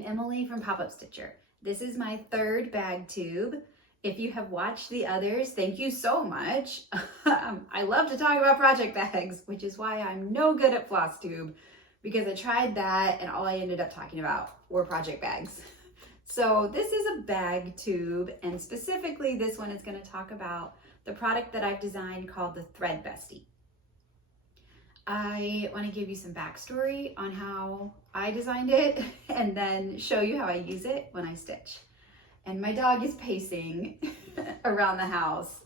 I'm Emily from Popupstitcher. This is my third Bagtube. If you have watched the others, thank you so much. I love to talk about project bags, which is why I'm no good at FlossTube, because I tried that and all I ended up talking about were project bags. So this is a Bagtube, and specifically this one is going to talk about the product that I've designed called the Thread Bestie. I want to give you some backstory on how I designed it and then show you how I use it when I stitch. And my dog is pacing around the house.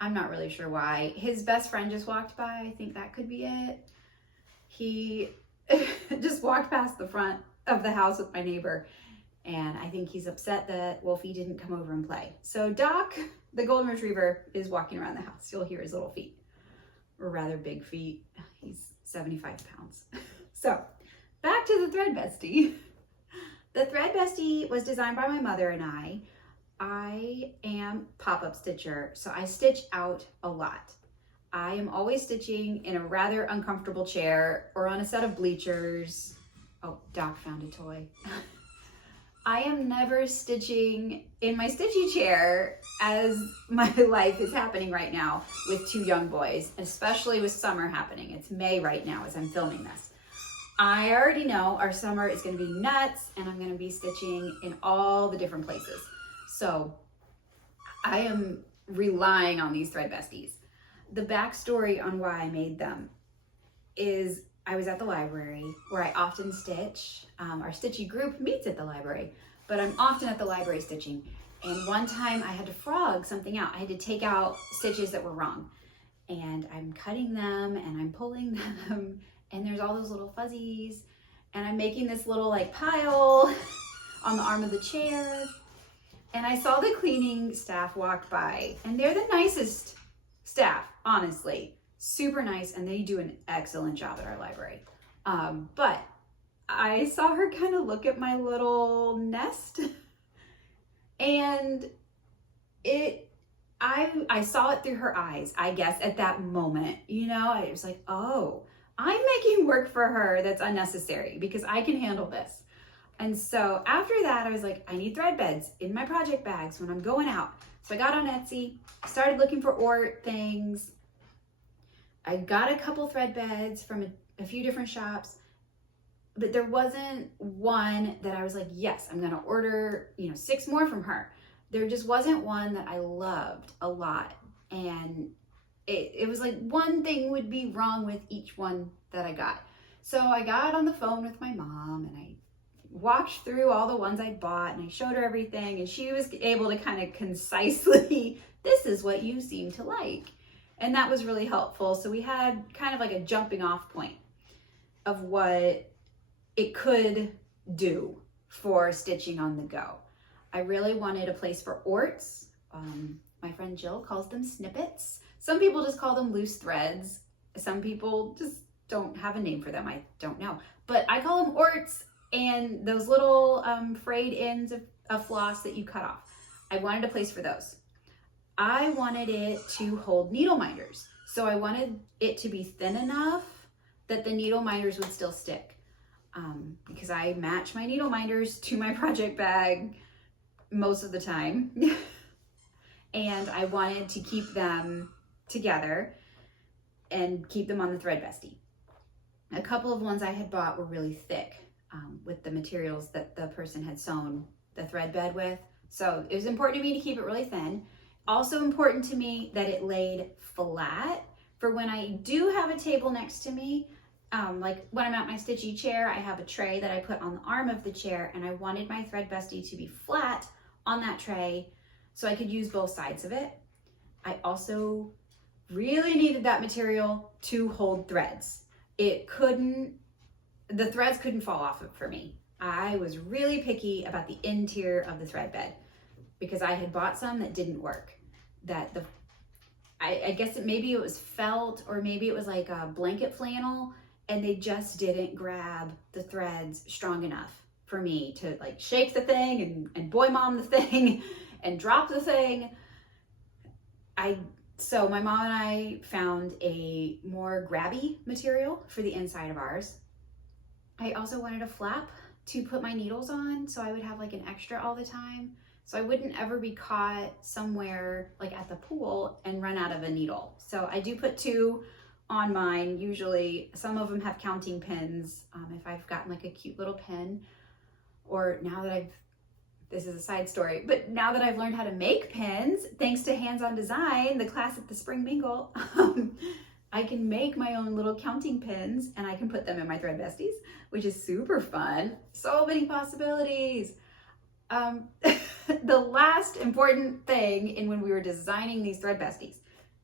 I'm not really sure why. His best friend just walked by. I think that could be it. He just walked past the front of the house with my neighbor, and I think he's upset that Wolfie didn't come over and play. So Doc, the golden retriever, is walking around the house. You'll hear his little feet, or rather big feet. He's 75 pounds. So back to the Thread Bestie. The Thread Bestie was designed by my mother and I. I am pop-up stitcher, so I stitch out a lot. I am always stitching in a rather uncomfortable chair or on a set of bleachers. Oh, Doc found a toy. I am never stitching in my stitchy chair as my life is happening right now with two young boys, especially with summer happening. It's May right now as I'm filming this. I already know our summer is going to be nuts and I'm going to be stitching in all the different places. So I am relying on these Thread Besties. The backstory on why I made them is I was at the library where I often stitch. Our stitchy group meets at the library, but I'm often at the library stitching. And one time I had to frog something out. I had to take out stitches that were wrong. And I'm cutting them and I'm pulling them and there's all those little fuzzies. And I'm making this little like pile on the arm of the chair. And I saw the cleaning staff walk by, and they're the nicest staff, honestly. Super nice, and they do an excellent job at our library. But I saw her kind of look at my little nest, and I saw it through her eyes, I guess, at that moment. You know, I was like, oh, I'm making work for her that's unnecessary because I can handle this. And so after that, I was like, I need thread beds in my project bags when I'm going out. So I got on Etsy, started looking for Ort things. I got a couple thread beds from a few different shops, but there wasn't one that I was like, yes, I'm gonna order, 6 more from her. There just wasn't one that I loved a lot. And it was like one thing would be wrong with each one that I got. So I got on the phone with my mom and I walked through all the ones I bought and I showed her everything, and she was able to kind of concisely, this is what you seem to like. And that was really helpful. So we had kind of like a jumping off point of what it could do for stitching on the go. I really wanted a place for orts. My friend Jill calls them snippets. Some people just call them loose threads. Some people just don't have a name for them. I don't know. But I call them orts, and those little frayed ends of floss that you cut off. I wanted a place for those. I wanted it to hold needle minders. So I wanted it to be thin enough that the needle minders would still stick. Because I match my needle minders to my project bag most of the time. And I wanted to keep them together and keep them on the Thread Bestie. A couple of ones I had bought were really thick with the materials that the person had sewn the thread bed with. So it was important to me to keep it really thin. Also important to me that it laid flat for when I do have a table next to me. Like when I'm at my stitchy chair, I have a tray that I put on the arm of the chair, and I wanted my Thread Bestie to be flat on that tray so I could use both sides of it. I also really needed that material to hold threads. The threads couldn't fall off it for me. I was really picky about the interior of the thread bed because I had bought some that didn't work. I guess maybe it was felt, or maybe it was like a blanket flannel, and they just didn't grab the threads strong enough for me to like shake the thing and boy mom the thing and drop the thing. So my mom and I found a more grabby material for the inside of ours. I also wanted a flap to put my needles on, so I would have like an extra all the time. So I wouldn't ever be caught somewhere like at the pool and run out of a needle. So I do put 2 on mine. Usually some of them have counting pins. If I've gotten like a cute little pin, or now that this is a side story, but now that I've learned how to make pins, thanks to Hands-On Design, the class at the Spring Mingle, I can make my own little counting pins and I can put them in my Thread Besties, which is super fun. So many possibilities. The last important thing in when we were designing these Thread Besties,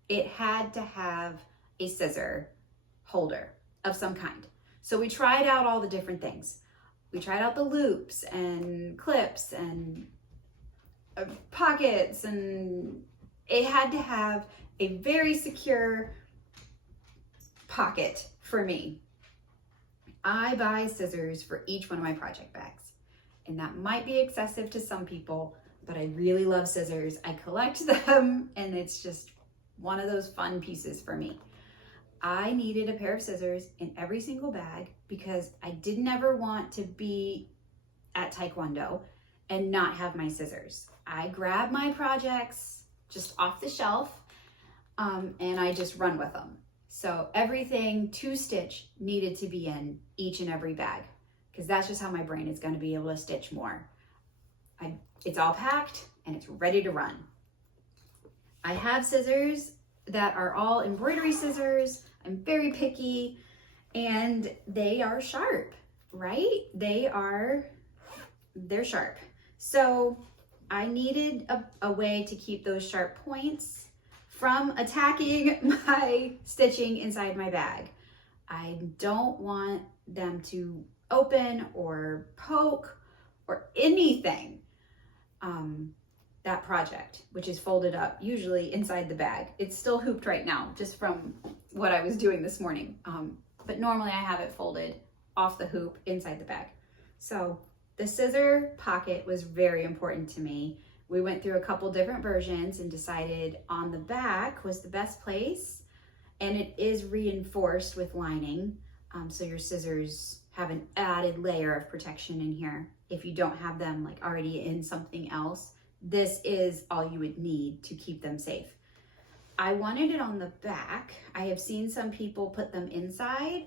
it had to have a scissor holder of some kind. So we tried out all the different things. We tried out the loops and clips and pockets, and it had to have a very secure pocket for me. I buy scissors for each one of my project bags, and that might be excessive to some people, but I really love scissors. I collect them, and it's just one of those fun pieces for me. I needed a pair of scissors in every single bag because I didn't ever want to be at Taekwondo and not have my scissors. I grab my projects just off the shelf and I just run with them. So everything to stitch needed to be in each and every bag, because that's just how my brain is going to be able to stitch more. It's all packed and it's ready to run. I have scissors that are all embroidery scissors. I'm very picky, and they are sharp, right? They're sharp. So I needed a way to keep those sharp points from attacking my stitching inside my bag. I don't want them to open or poke or anything. That project, which is folded up usually inside the bag. It's still hooped right now, just from what I was doing this morning. But normally I have it folded off the hoop inside the bag. So the scissor pocket was very important to me. We went through a couple different versions and decided on the back was the best place. And it is reinforced with lining. So your scissors have an added layer of protection in here. If you don't have them like already in something else, this is all you would need to keep them safe. I wanted it on the back. I have seen some people put them inside.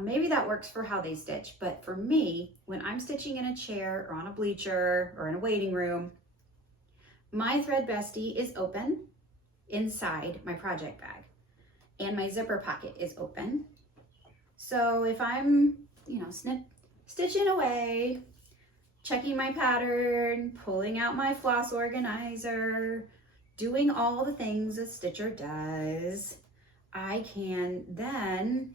Maybe that works for how they stitch, but for me, when I'm stitching in a chair or on a bleacher or in a waiting room, my Thread Bestie is open inside my project bag, and my zipper pocket is open. So if I'm, stitching away, checking my pattern, pulling out my floss organizer, doing all the things a stitcher does, I can then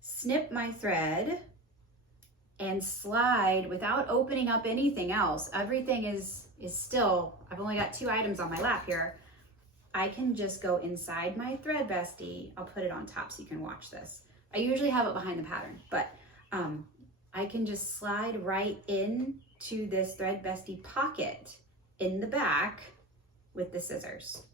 snip my thread and slide without opening up anything else. Everything is still, I've only got 2 items on my lap here. I can just go inside my Thread Bestie. I'll put it on top so you can watch this. I usually have it behind the pattern, but I can just slide right in to this Thread Bestie pocket in the back with the scissors.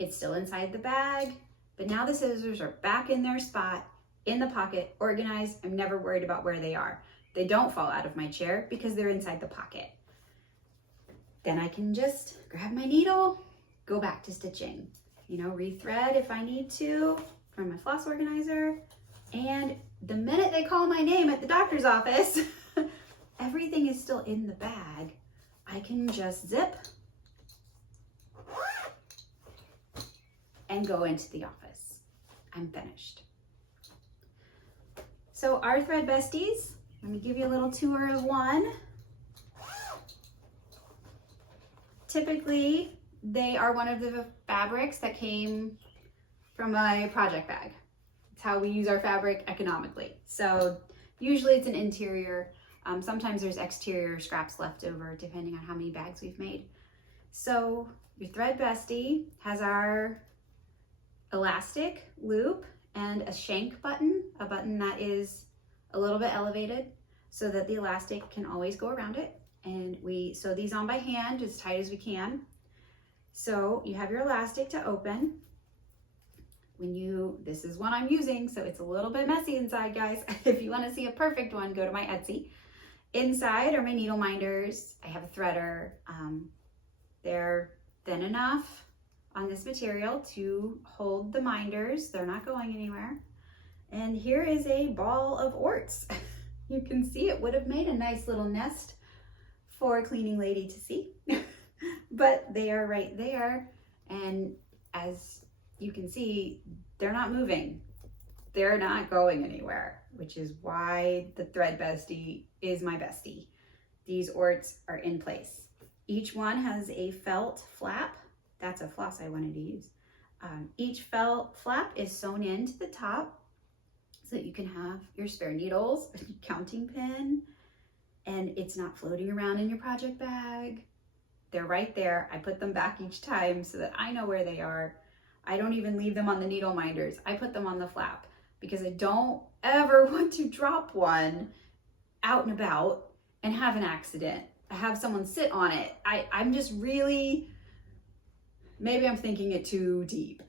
It's still inside the bag, but now the scissors are back in their spot in the pocket, organized. I'm never worried about where they are. They don't fall out of my chair because they're inside the pocket. Then I can just grab my needle, go back to stitching, rethread if I need to from my floss organizer. And the minute they call my name at the doctor's office, everything is still in the bag. I can just zip and go into the office. I'm finished. So our Thread Besties, let me give you a little tour of one. Typically, they are one of the fabrics that came from my project bag. It's how we use our fabric economically. So usually it's an interior. Sometimes there's exterior scraps left over depending on how many bags we've made. So your Thread Bestie has our elastic loop and a shank button, a button that is a little bit elevated so that the elastic can always go around it. And we sew these on by hand as tight as we can. So you have your elastic to open. this is one I'm using, so it's a little bit messy inside, guys. If you want to see a perfect one, go to my Etsy. Inside are my needle minders. I have a threader. They're thin enough on this material to hold the minders. They're not going anywhere. And here is a ball of orts. You can see it would have made a nice little nest for a cleaning lady to see, but they are right there. And as you can see, they're not moving. They're not going anywhere, which is why the Thread Bestie is my bestie. These orts are in place. Each one has a felt flap. That's a floss I wanted to use. Each felt flap is sewn into the top so that you can have your spare needles, a counting pin, and it's not floating around in your project bag. They're right there. I put them back each time so that I know where they are. I don't even leave them on the needle minders. I put them on the flap because I don't ever want to drop one out and about and have an accident. I have someone sit on it. I'm just really, maybe I'm thinking it too deep,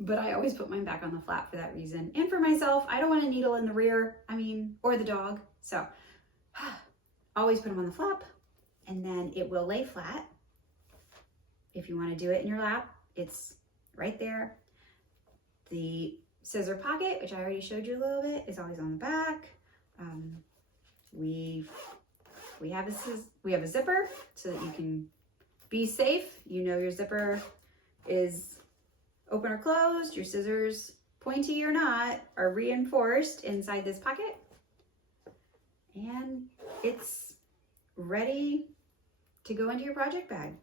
but I always put mine back on the flap for that reason. And for myself, I don't want a needle in the rear, or the dog. So always put them on the flap, and then it will lay flat. If you want to do it in your lap, it's right there. The scissor pocket, which I already showed you a little bit, is always on the back. We have a zipper so that you can be safe. You know your zipper is open or closed. Your scissors, pointy or not, are reinforced inside this pocket. And it's ready to go into your project bag.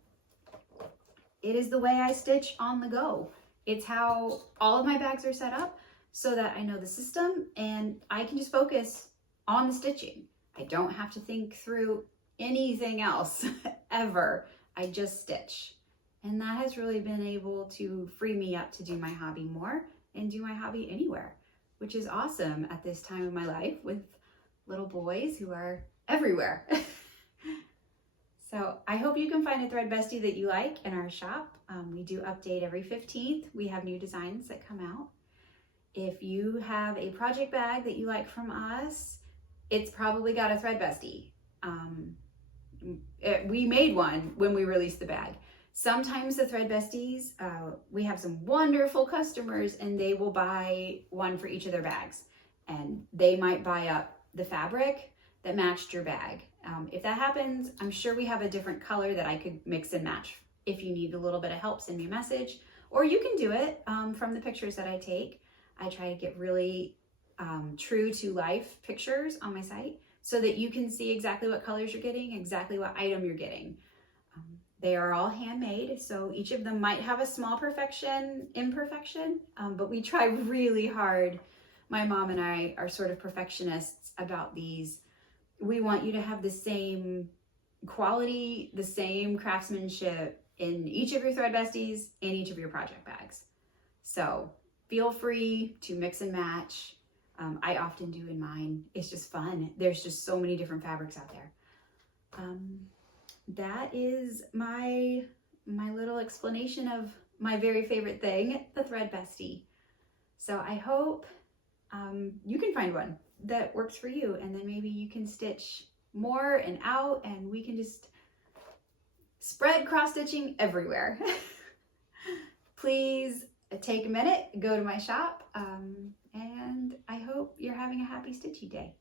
It is the way I stitch on the go. It's how all of my bags are set up so that I know the system and I can just focus on the stitching. I don't have to think through anything else ever. I just stitch. And that has really been able to free me up to do my hobby more and do my hobby anywhere, which is awesome at this time of my life with little boys who are everywhere. So I hope you can find a Thread Bestie that you like in our shop. We do update every 15th. We have new designs that come out. If you have a project bag that you like from us, it's probably got a Thread Bestie. We made one when we released the bag. Sometimes the Thread Besties, we have some wonderful customers and they will buy one for each of their bags. And they might buy up the fabric that matched your bag. If that happens, I'm sure we have a different color that I could mix and match. If you need a little bit of help, send me a message. Or you can do it from the pictures that I take. I try to get really true to life pictures on my site so that you can see exactly what colors you're getting, exactly what item you're getting. They are all handmade, so each of them might have a small imperfection, but we try really hard. My mom and I are sort of perfectionists about these. We want you to have the same quality, the same craftsmanship in each of your Thread Besties and each of your project bags. So feel free to mix and match. I often do in mine. It's just fun. There's just so many different fabrics out there. That is my little explanation of my very favorite thing, the Thread Bestie. So I hope you can find one that works for you, and then maybe you can stitch more and out, and we can just spread cross stitching everywhere. Please take a minute, go to my shop, and I hope you're having a happy stitchy day.